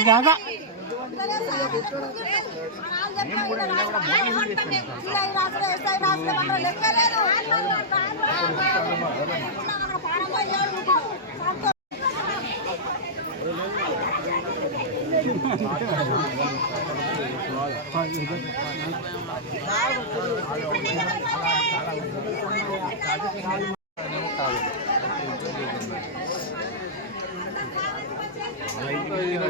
CI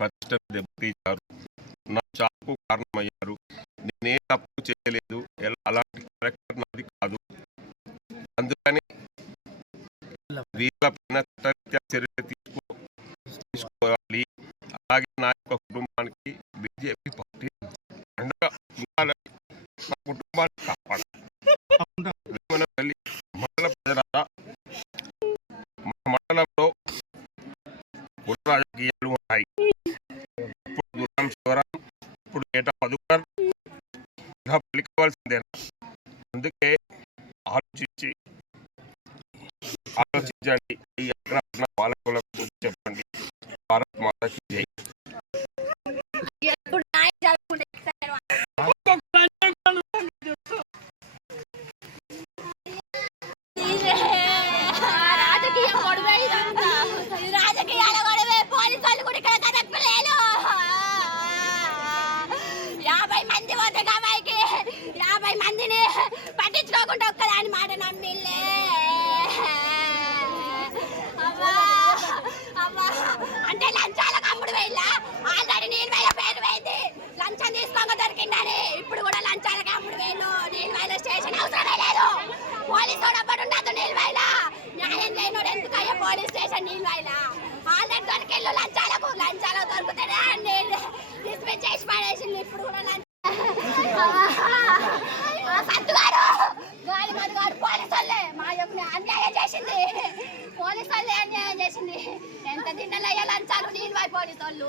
పరువు ప్రతిష్టను దెబ్బతీశారు. నా చావుకు కారణమయ్యారు. నేనే తప్పు చేయలేదు. ఎలా- అలాంటి క్యారెక్టర్ నాది కాదు. అందుకని వీళ్ళ పైన చట్టరీత్యా చర్యలు తీసుకో తీసుకోవాలి. అలాగే నా యొక్క కుటుంబానికి బీజేపీ మందిని పట్టించుకోకుండా ఒక్కదాని మాట నమ్మిలే అవ్వా, అవ్వా. అంటే లంచాలకు అమ్ముడు వేయాల ఆల్రెడీ నేను వేల పేరు వేయింది లంచం దొరికిందని. ఇప్పుడు కూడా లంచాలకి అప్పుడు వేలు నీళ్ళ స్టేషన్ అవసరమే లేదు. పోలీసు అప్పుడు ఉండదు నీళ్ళ న్యాయం లేనోడు ఎందుకు పోలీస్ స్టేషన్ నీళ్ళ ఆల్రెడీ దొరికిళ్ళు లంచాలకు. లంచాలు దొరుకుతానే నేను డిస్మిస్ చేసి పడేసింది. ఇప్పుడు కూడా లంచ సత్తు గారు! గాలి మధు గారు పోలీసు వాళ్ళే! మా యొక్క అన్యాయం చేసింది. పోలీసు వాళ్ళే అన్యాయం చేసింది. ఎంత తిండలయ్యా లంచాలు? నీళ్ళు పోలీసు వాళ్ళు.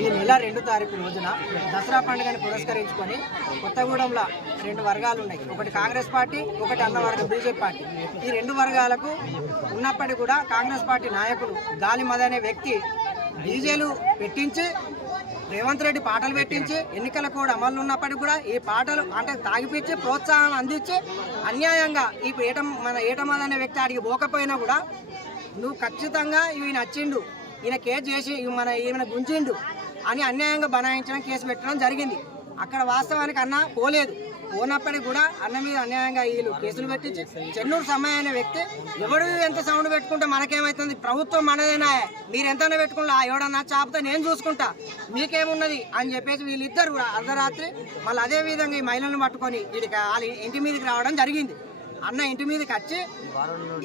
ఈ నెల రెండు తారీఖు రోజున దసరా పండుగను పురస్కరించుకొని కొత్తగూడెంలో రెండు వర్గాలు ఉన్నాయి. ఒకటి కాంగ్రెస్ పార్టీ ఒకటి అన్న వర్గం బీజేపీ పార్టీ. ఈ రెండు వర్గాలకు ఉన్నప్పటికీ కూడా కాంగ్రెస్ పార్టీ నాయకులు గాలి అనే వ్యక్తి డీజేలు పెట్టించి రేవంత్ రెడ్డి పాటలు పెట్టించి ఎన్నికల కోడ్ అమలు ఉన్నప్పటికీ కూడా ఈ పాటలు అంటే తాగిపించి ప్రోత్సాహం అందించి అన్యాయంగా ఈ ఏటం మన ఏటమాదనే వ్యక్తి అడిగి పోకపోయినా కూడా నువ్వు ఖచ్చితంగా ఈయన వచ్చిండు ఈయన కేసు చేసి మన ఈయన గుంచిండు అని అన్యాయంగా బనాయించడం కేసు పెట్టడం జరిగింది. అక్కడ వాస్తవానికి అన్న పోలేదు. పోనప్పటికీ కూడా అన్న మీద అన్యాయంగా వీళ్ళు కేసులు పెట్టించి చెన్నూరు సమయ అనే వ్యక్తి ఎవడు ఎంత సౌండ్ పెట్టుకుంటే మనకేమవుతుంది ప్రభుత్వం మనదేనా మీరు ఎంత పెట్టుకుంటా ఎవడన్నా చాపితే నేను చూసుకుంటా. మీకేమున్నది? అని చెప్పేసి వీళ్ళిద్దరు కూడా అర్ధరాత్రి మళ్ళీ అదే విధంగా ఈ మహిళలను పట్టుకొని వీడికి వాళ్ళ ఇంటి మీదకి రావడం జరిగింది. అన్న ఇంటి మీదకి వచ్చి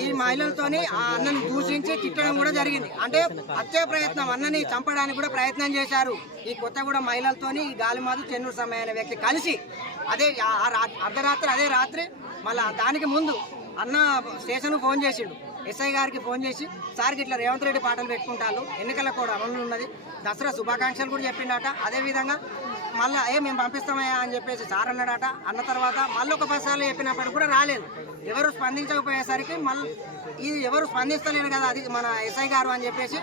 ఈ మహిళలతోని ఆ అన్నని దూషించి తిట్టడం కూడా జరిగింది. అంటే హత్య ప్రయత్నం అన్నని చంపడానికి కూడా ప్రయత్నం చేశారు. ఈ కొత్తగూడ మహిళలతోని ఈ గాలిమాదు చెన్నూరు సమయ వ్యక్తి కలిసి అదే అర్ధరాత్రి అదే రాత్రి మళ్ళా దానికి ముందు అన్న స్టేషన్ ఫోన్ చేసిండు. ఎస్ఐ గారికి ఫోన్ చేసి సార్కి ఇట్లా రేవంత్ రెడ్డి పాటలు పెట్టుకుంటాను ఎన్నికల కూడా అమలు ఉన్నది. దసరా శుభాకాంక్షలు కూడా చెప్పిండట. అదేవిధంగా మళ్ళీ ఏ మేము పంపిస్తామయ్యా అని చెప్పేసి సార్ అన్నాడట. అన్న తర్వాత మళ్ళీ ఒక పది సార్లు చెప్పినప్పుడు కూడా రాలేదు. ఎవరు స్పందించకపోయేసరికి మళ్ళీ ఇది ఎవరు స్పందిస్తలేరు కదా అది మన ఎస్ఐ గారు అని చెప్పేసి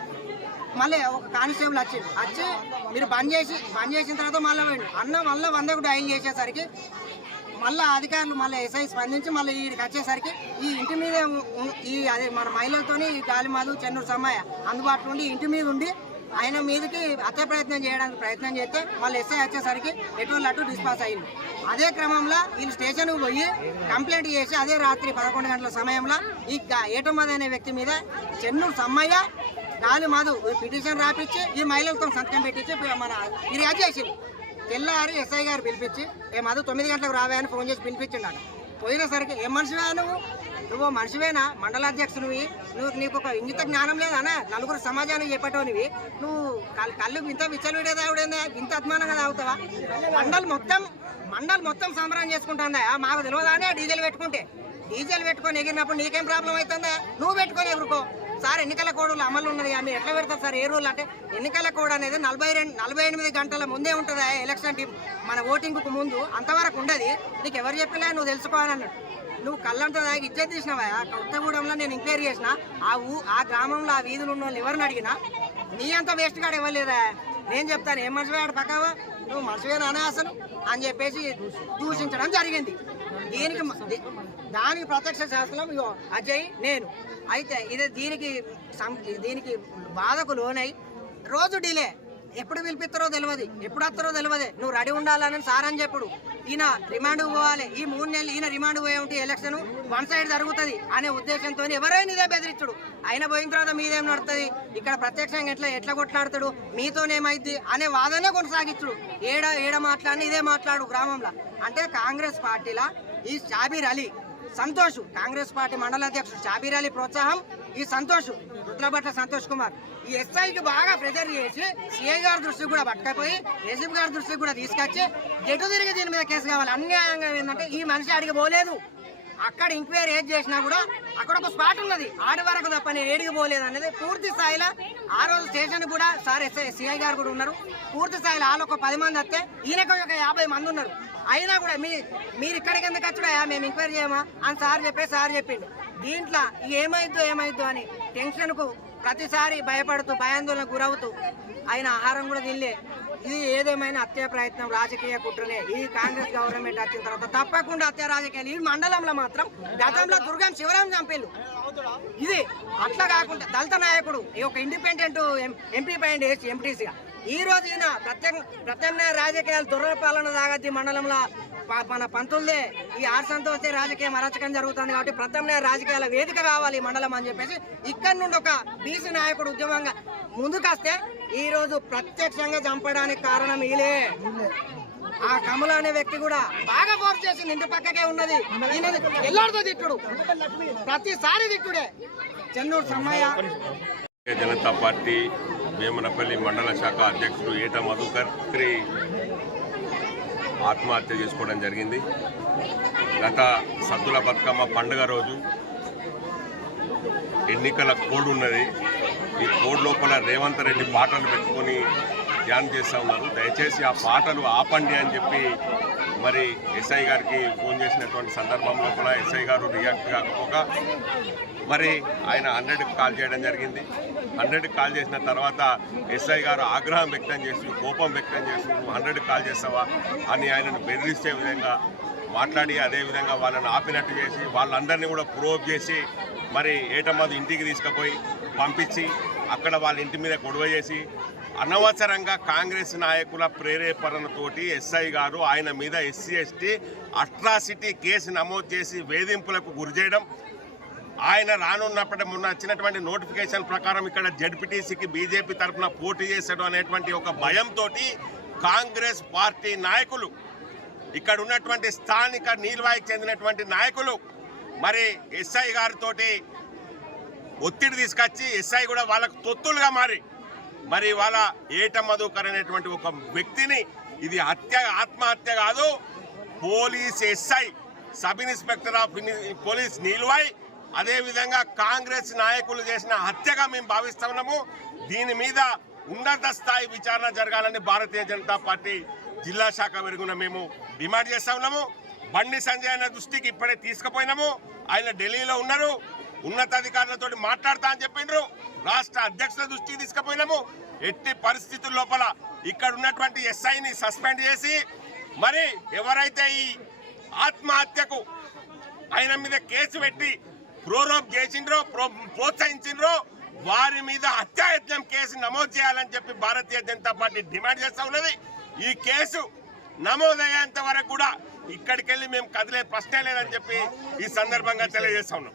మళ్ళీ ఒక కానిస్టేబుల్ వచ్చి వచ్చి మీరు బంద్ చేసి బంద్ చేసిన తర్వాత మళ్ళీ పోయిండు. అన్న మళ్ళీ వందకు డైల్ చేసేసరికి మళ్ళీ అధికారులు మళ్ళీ ఎస్ఐ స్పందించి మళ్ళీ వీడికి వచ్చేసరికి ఈ ఇంటి మీద ఈ అదే మన మహిళలతోని ఈ చెన్నూరు సమ్మయ్య అందుబాటులో ఉండి ఇంటి మీద ఉండి ఆయన మీదకి హత్య ప్రయత్నం చేయడానికి ప్రయత్నం చేస్తే వాళ్ళు ఎస్ఐ వచ్చేసరికి ఎటువంటి అటు డిస్పాస్ అయింది. అదే క్రమంలో వీళ్ళు స్టేషన్కి పోయి కంప్లైంట్ చేసి అదే రాత్రి పదకొండు గంటల సమయంలో ఈ ఏటమ్మది అనే వ్యక్తి మీద చెన్నూరు సమ్మయ్య నాలుగు మాధు పిటిషన్ రాపిచ్చి ఈ మహిళలతో సంతకం పెట్టించి మన ఫిర్యాదు చేసింది తెల్లారి ఎస్ఐ గారు పిలిపించి ఏ మధు తొమ్మిది గంటలకు రావాయని ఫోన్ చేసి పిలిపించిండట. పోయినసరికి ఏం మనిషివా నువ్వు? నువ్వు మనిషివేనా? మండల అధ్యక్షునివి. నువ్వు నీకు ఒక ఇంగిత జ్ఞానం లేదానా? నలుగురు సమాజానికి చెప్పేటోనివి. నువ్వు కళ్ళు కళ్ళు ఇంత విచ్చలవిడేదావుడేందా ఇంత అభిమానంగా తాగుతావా? మండల్ మొత్తం మండల్ మొత్తం సంబరం చేసుకుంటుందా? మాకు తెలియదానే డీజిల్ పెట్టుకుంటే. డీజిల్ పెట్టుకొని ఎగిరినప్పుడు నీకేం ప్రాబ్లం అవుతుందా? నువ్వు పెట్టుకొని ఎగురుకో. సార్ ఎన్నికల కోడలు అమలు ఉన్నది ఆమె ఎట్లా పెడతారు సార్? ఏ రూల్ అంటే ఎన్నికల కోడ్ అనేది నలభై రెండు నలభై ఎనిమిది గంటల ముందే ఉంటుంది ఎలక్షన్ టీం. మన ఓటింగ్కు ముందు అంతవరకు ఉండదు. నీకు ఎవరు చెప్పినా నువ్వు తెలుసుకోవాలని నువ్వు కళ్ళంతా దాగి ఇచ్చే తీసినావా కొత్తగూడెంలో నేను ఎంక్వైరీ చేసిన ఆ ఊ ఆ గ్రామంలో ఆ వీధులు ఉన్న వాళ్ళు ఎవరిని అడిగినా నీ అంత వేస్ట్ కాడ ఇవ్వలేదా నేను చెప్తాను ఏం ఆడ పక్కవా? నువ్వు మనిషివేనా అనే అసలు అని చెప్పేసి దూషించడం జరిగింది. దీనికి దానికి ప్రత్యక్ష శాస్త్రం ఇగో అజయ్ నేను. అయితే ఇది దీనికి సం- దీనికి బాధకు లోనై రోజు డిలే. ఎప్పుడు పిలిపిస్తారో తెలియదు ఎప్పుడు వస్తారో తెలియదు నువ్వు రెడీ ఉండాలని సార్ అని చెప్పుడు. ఈయన రిమాండ్ పోవాలి. ఈ మూడు నెలలు ఈయన రిమాండ్ పోయే ఉంటే ఎలక్షన్ వన్ సైడ్ జరుగుతుంది అనే ఉద్దేశంతో ఎవరైనా ఇదే బెదిరించుడు ఆయన పోయిన తర్వాత మీదేం నడుతుంది? ఇక్కడ ప్రత్యక్షంగా ఎట్లా ఎట్లా కొట్లాడతాడు? మీతోనేమైద్ది అనే వాదనే కొనసాగించుడు. ఏడ ఏడ మాట్లాడిన ఇదే మాట్లాడు గ్రామంలో. అంటే కాంగ్రెస్ పార్టీలా ఈ షాబీర్ అలీ సంతోష్ కాంగ్రెస్ పార్టీ మండల అధ్యక్షుడు షాబీర్ అలీ ప్రోత్సాహం. ఈ సంతోష్ రుద్రభట్ల సంతోష్ కుమార్. ఈ ఎస్ఐకి బాగా ప్రెజర్ చేసి సిఐ గారి దృష్టికి కూడా పట్టుకపోయి ఏసీపీ గారి దృష్టికి కూడా తీసుకొచ్చి ఎటు తిరిగి దీని మీద కేసు కావాలి? అన్యాయంగా ఏంటంటే ఈ మనిషి అడిగి పోలేదు. అక్కడ ఎంక్వైరీ ఏది చేసినా కూడా అక్కడ ఒక స్పాట్ ఉన్నది. ఆడి వరకు తప్ప నేను ఏడికి పోలేదు అనేది పూర్తి స్థాయిలో ఆ రోజు స్టేషన్ కూడా సార్ ఎస్ఐ సిఐ గారు కూడా ఉన్నారు. పూర్తి స్థాయిలో వాళ్ళు ఒక పది మంది వస్తే ఈయనకు ఒక యాభై మంది ఉన్నారు. అయినా కూడా మీ మీరు ఇక్కడికి ఎందుకు వచ్చుడా మేము ఎంక్వైరీ చేయమా? అని సార్ చెప్పే సార్ చెప్పిండు. దీంట్లో ఏమైద్దో ఏమైద్దో అని టెన్షన్కు ప్రతిసారి భయపడుతూ భయాందోళనకు గురవుతూ ఆయన ఆహారం కూడా తినలే. ఇది ఏదేమైనా హత్య ప్రయత్నం రాజకీయ కుట్రనే ఈ కాంగ్రెస్ గవర్నమెంట్ వచ్చిన తర్వాత తప్పకుండా హత్య రాజకీయాలు. ఈ మండలంలో మాత్రం గతంలో దుర్గం శివరాం చంపేళ్ళు ఇది అట్లా కాకుండా దళిత నాయకుడు ఈ ఒక ఇండిపెండెంట్ ఎంపీ పైన ఎంపీసీగా ఈ రోజు ఈయన ప్రత్యేక ప్రత్యామ్నాయ రాజకీయాలు దుర్ర పాలన దాగద్ది మండలంలో మన పంతులదే ఈ ఆరు సంతోషే రాజకీయం అరచకం జరుగుతుంది కాబట్టి ప్రత్యామ్నాయ రాజకీయాల వేదిక కావాలి ఈ మండలం అని చెప్పేసి ఇక్కడ నుండి ఒక బీసీ నాయకుడు ఉద్యమంగా ముందుకొస్తే ఈ రోజు ప్రత్యక్షంగా చంపడానికి కారణం ఈలే ఆ కమల అనే వ్యక్తి కూడా బాగా ఫోర్స్ చేసి ఇంటి పక్కకే ఉన్నది. ఎల్లాడితో తిట్టుడు. ప్రతిసారి తిట్టుడే. చెన్నూరు సమ్మయ్య జనతా పార్టీ వేమనపల్లి మండల శాఖ అధ్యక్షుడు ఏట మధుకర్ శ్రీ ఆత్మహత్య చేసుకోవడం జరిగింది. గత సద్దుల బతుకమ్మ పండుగ రోజు ఎన్నికల కోడ్ ఉన్నది. ఈ కోడ్ లోపల రేవంత్ రెడ్డి పాటలు పెట్టుకొని ధ్యానం చేస్తూ ఉన్నారు. దయచేసి ఆ పాటలు ఆపండి అని చెప్పి మరి ఎస్ఐ గారికి ఫోన్ చేసినటువంటి సందర్భంలో కూడా ఎస్ఐ గారు రియాక్ట్ కాకపోగా మరి ఆయన హండ్రెడ్కి కాల్ చేయడం జరిగింది. హండ్రెడ్కి కాల్ చేసిన తర్వాత ఎస్ఐ గారు ఆగ్రహం వ్యక్తం చేసి కోపం వ్యక్తం చేసి నువ్వు హండ్రెడ్కి కాల్ చేస్తావా అని ఆయనను బెదిరిస్తే విధంగా మాట్లాడి అదేవిధంగా వాళ్ళని ఆపినట్టు చేసి వాళ్ళందరినీ కూడా ప్రోవ్ చేసి మరి ఏటమ్మది ఇంటికి తీసుకుపోయి పంపించి అక్కడ వాళ్ళ ఇంటి మీద గొడవ చేసి అనవసరంగా కాంగ్రెస్ నాయకుల ప్రేరేపణతోటి ఎస్ఐ గారు ఆయన మీద ఎస్సీ ఎస్టీ అట్రాసిటీ కేసు నమోదు చేసి వేధింపులకు గురి చేయడం ఆయన రానున్నప్పటి మొన్న వచ్చినటువంటి నోటిఫికేషన్ ప్రకారం ఇక్కడ జడ్పీటీసీకి బీజేపీ తరఫున పోటీ చేశాడు అనేటువంటి ఒక భయంతో కాంగ్రెస్ పార్టీ నాయకులు ఇక్కడ ఉన్నటువంటి స్థానిక నీల్వాయికి చెందినటువంటి నాయకులు మరి ఎస్ఐ గారితోటి ఒత్తిడి తీసుకొచ్చి ఎస్ఐ కూడా వాళ్ళకు తొత్తులుగా మారి మరి వాళ్ళ ఏట మధుకర్ అనేటువంటి ఒక వ్యక్తిని ఇది హత్య ఆత్మహత్య కాదు. Police SI sub inspector of police Nilwai అదేవిధంగా కాంగ్రెస్ నాయకులు చేసిన హత్యగా మేము భావిస్తున్నాము దీని మీద ఉన్నత స్థాయి విచారణ జరగాలని భారతీయ జనతా పార్టీ జిల్లా శాఖ వెరుగున మేము డిమాండ్ చేస్తా ఉన్నాము. బండి సంజయ్ అన్న దృష్టికి ఇప్పుడే తీసుకుపోయినాము. ఆయన ఢిల్లీలో ఉన్నారు. ఉన్నతాధికారులతో మాట్లాడతా అని చెప్పిండ్రు. రాష్ట్ర అధ్యక్షుల దృష్టికి తీసుకుపోయినాము. ఎట్టి పరిస్థితుల లోపల ఇక్కడ ఉన్నటువంటి ఎస్ఐని సస్పెండ్ చేసి మరి ఎవరైతే ఈ ఆత్మహత్యకు ఆయన మీద కేసు పెట్టి ప్రోరోప్ చేసిండ్రో ప్రో- ప్రోత్సహించిండ్రో వారి మీద హత్యాయత్నం కేసు నమోదు చేయాలని చెప్పి భారతీయ జనతా పార్టీ డిమాండ్ చేస్తూ ఉన్నది. ఈ కేసు నమోదయ్యేంత వరకు కూడా ఇక్కడికి వెళ్ళి మేము కదిలే ప్రశ్నే లేదని చెప్పి ఈ సందర్భంగా తెలియజేస్తా ఉన్నాం.